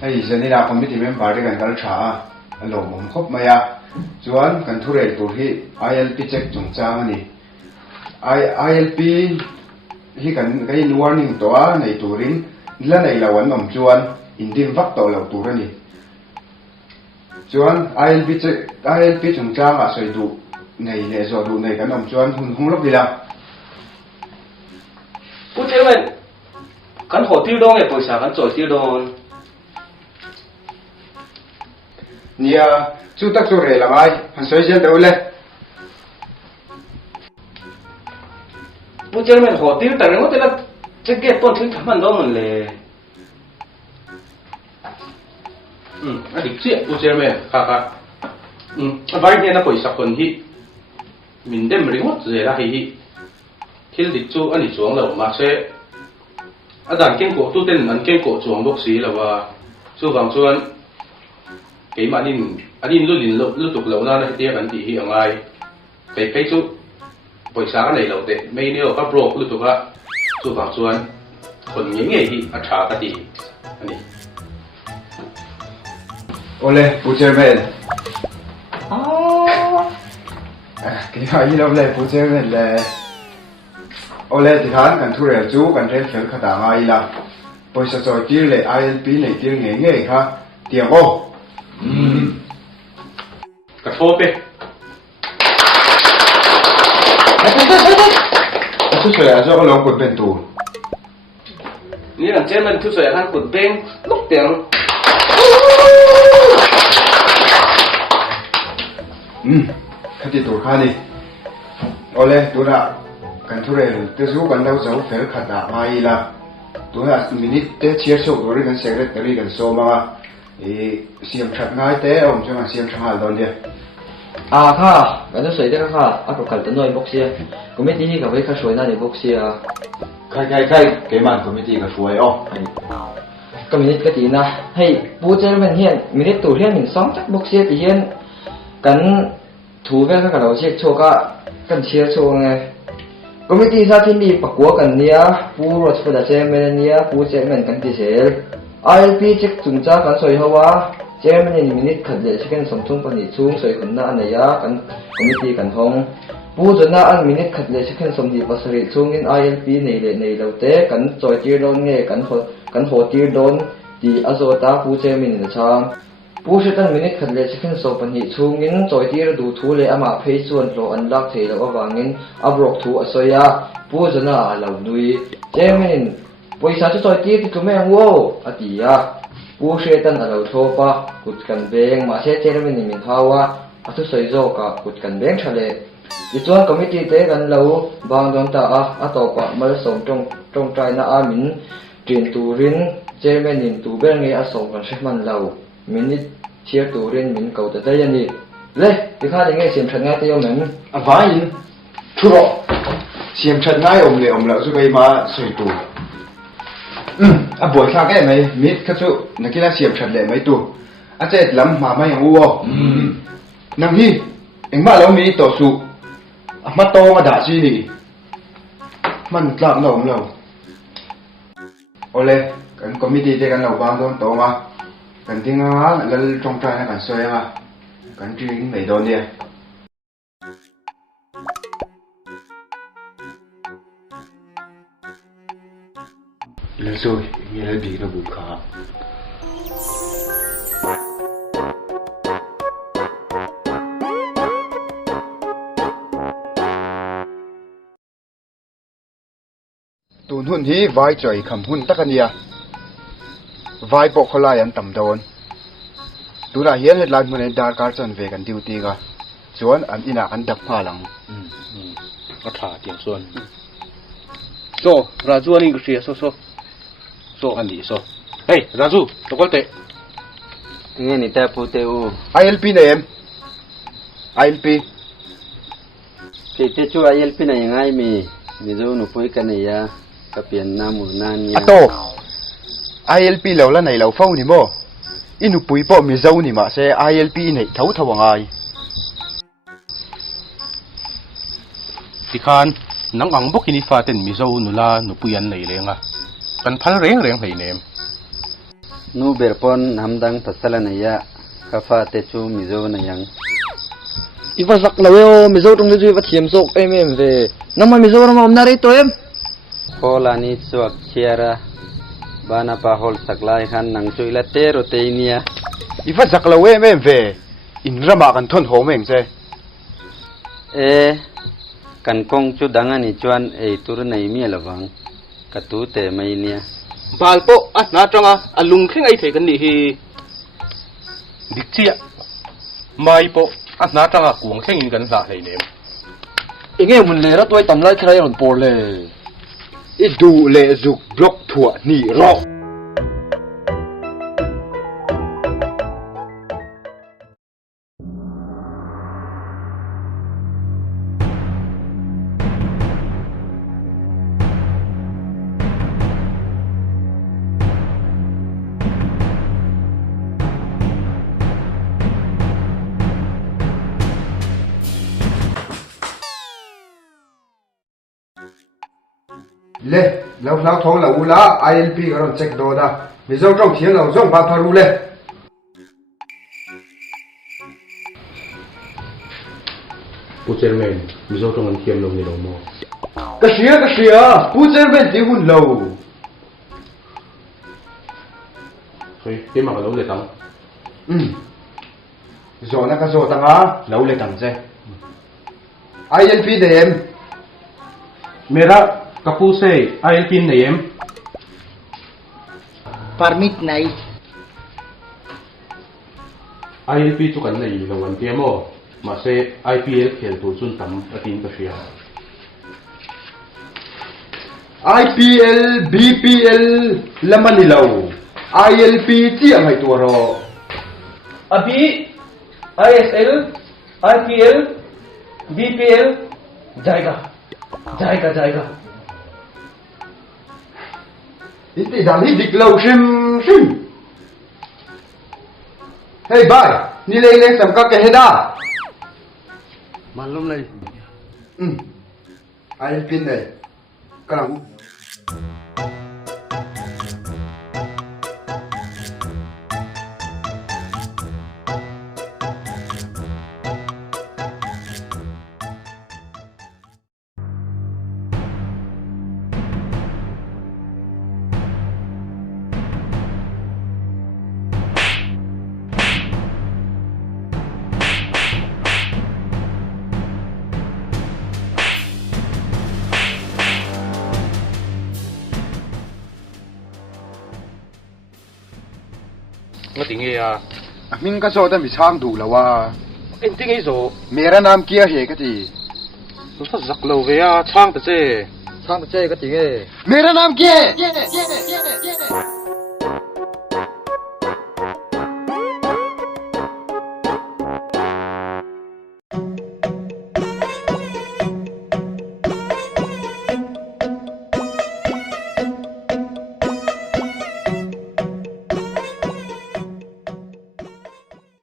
ai giờ này là committee member đểกันtrả anh lồng mồm khóc mày à chuan kan thu rei tur hi ILP check chung chang ani ILP hi kan cái warning to a nei turin la nei lawan om chuan indim vak to lo tur ani chuan ILP chung chang a soi du nei le zo du nei kan om chuan hung lok dilaผู้เชี่ยวชาญกันหัวติ้วดองไอ้ปอยสากันจ่อยติ้วดอง nia chu tak chu re langai han soi zel do le ผู้เชี่ยวชาญหัวติ้วแต่เรื่องว่าแต่ละจะเก็บต้นถึงทำมันดองมันเลยอันนี้เสียผู้เชี่ยวชาญค่ะวันนี้นะปอยสักคนที่มินเดมริงว่าจะอะไรที่ที่ดิจูอันนี้จวงเรามาเสอาจารย์เก่งกว่าตู้เต้นอันเก่งกว่าจวงบกสีแล้วว่าสู้ฟังส่วนเกี่ยมันอันนี้รุ่นรุ่นตุกเหล่านั้นที่กันที่ยังไงไปสู้ปล่อยสารในเราเด็กไม่เนี่ยก็โปรกรุ่นตุกละสู้ฟังส่วนคนยังไงที่อัชากันดีอันนี้ ole pu chairman cái hai gì đâu le pu chairman le ole thì hắn kan thu re chu kan ren khel khata ngai la poisa choi tir le ILP nei tir nge nge kha tiang o กระโทษไป chu soi a zo lo ko ben tu นี่หลังเจ้ามันทุกส่วนท่านขุดเป้งลูกเตียง khati tu kha ni ole tu ra kan thu re te zu kan lo zo fel khata ngai la tu ha minute te chiar so ro kan secretary kan so ma siam that ngai te om chang siam thang hal don dia ค่ะกันจะสวยได้ค่ะอ่ะก็ขัดตัวน้อยบ็อกเซียก็ไม่ที่กับไว้ข้าสวยน่าในบ็อกเซีย khai cái màn committee ka suai o ก็มินิก็ตีนะให้ปูเจอมันเฮียนมินิตัวเฮียนหนึ่งสองจักบ็อกเซียตีเฮียนกันถูเวลกับเราเช็คโชว์ก็กันเชียร์โชว์ไงก็ไม่ตีซาที่มีปักหัวกันเนี้ยปูรถประดับเจมันเนี้ยปูเจมันกันตีเซล ILP เช็คจุนจ้ากันสวยเขาว่าเจมันนี่มินิขัดเลยเช็คกันสมทุนปนิชุ่มสวยคนหน้าอันไหนยะกันก็ไม่ตีกันท้องปูจนหน้าอันมินิขัดเลยเช็คกันสมดีปัสสริชุ่มกิน ILP ในเลยในเราเตะกันจอยตีโดนเงี้ยกันหัวตีโดนดีอาโซตาปูเจมันนี่ช่างปูเช็คกันมินิขัดเลยเช็คกันสมปนิชุ่มกินจอยตีเราดูทูเลยอามาเพย์ส่วนโลอันลักเทแล้วว่าวางินอับรอกทูอสยาปูจนหน้าเราดุยเจมันปอยสาจะจอยตีที่ตัวแม่วัวอดียาปูเชตันเราโทปะกุดกันเบงมาเชเจรมินิมินฮาวะอัตุสอยโจกะกุดกันเบงทะเลอีตัวคอมมิตี้เตกันเราบางดวงตาอัตโตปะมาสมตรงใจนาอามินจีนตูรินเจรมินินตูเบงเงอสมกันเชมันเรามินิเชียตูรินมินเก่าแต่ได้ยันนี่เล่ที่ข้าได้เงเสียมชันง่ายเตียวเหมือนvai in thu ro siam that ngai om lo chu kai ma soi tu a boy kha cái mai mit kha chu nakila siam that le mai tu a chet lam ma mai ang wo nang hi engma lo mi to su a ma to ma da chi ni man tlap no om lo ole kan committee te kan lo bang don to ma kan ting a lal trong trai na kan soi a kan tring mai don dia lên rồi nghe lên bị nó bùn khá tụn hun hi vai trời khẩm hun tắc anh vai bộ khó lại anh tầm đồn tụi là hiến hết lại một nền đa cá chân về gần duty cả chuan anh ina anh đập pha lăng ก็ถ่าเตียงส่วนโซ่ราจูนี่ก็เสียโซ่อันนี้โซ่เฮ้ยราจูตะกอลเตะ นี่นี่แต่ปูเตอู ILP name ILP ที่ช่วย ILP ไหนยังไงมีดูหนูพูดกันเนี่ยกับเปลี่ยนน้ำหมูนานเนี่ย ato ILP lo la nei lo phau ni mo inu pui po mi zo ni ma se ILP nei thau thawangai ที่คานนังอังบกินิฟ้าเต็นมิโซนุลานุปุยันไหนเลงอ่ะกันพันเร่งไหนเนม นูเบรปอนน้ำดังทัศลนัยะคาฟ้าเตจูมิโซนัยัง อีฟ้าสักแล้วมิโซตรงนี้จะว่าเทียมโซกเอ็มเวน้ำมันมิโซน้ำมันนารีตัวเอ็ม โคลานิสวักเชียระบานาปาฮอลสักลายขันนังจุยละเตโรเตเนีย อีฟัดจักละเวแม่เวอินระมากันทนโหมเองเจ กันคงจุดังอันนี้จวนตุรนัยมีละวังกระตูเตไม่เนีย บาลโปอันน่าจังอ่ะอลุงเข่งไอเทกันนี่ฮีดิกเจียไม่โปอันน่าจังอ่ะกวงเข่งกันละเลยเนี่ย เอ็งมันเลยรัดไว้ตำไรใครหล่นปอเลย อีดูเลจุกบล็อกถั่วนี่รอ le lau lau thong lau ula ILP garon check do da mi zong trong thiang lau zong ba pharu le ผู้เจอร์แมนมิโซตรงนั้นเทียมลงในโลโม ka sia pu cher ben ti hun lau เฮ้ยที่มากับเราเลยตั้ง zo na ka zo tanga lau le tang che ILP dem เมระกับผู้เซ่ไอเอลปินไหนเอ็ม permit nai ไอเอลพีทุกันไหนเราวันเทียมโอมาเซ่ไอพีเอลเขียนตัวจุนตั้มอาทิตย์ก็เชีย IPL BPL lamani lau ILP ti ang hai tu ro अभी ISL IPL BPL जाएगा जाएगा जाएगा inti dal hi dik lau shim shim hey bye ni le le sam ka ke heda มาล้มเลย ILP ne kalangมาถึงเฮีย min ka so da mi chang du lawa เอ็นติ้งไอโซ mera naam kia he ka ti รู้สึกสักเราเวียช่างแต่เจ้ ช่างเจ๊ก็จริงเอ้ mera naam kia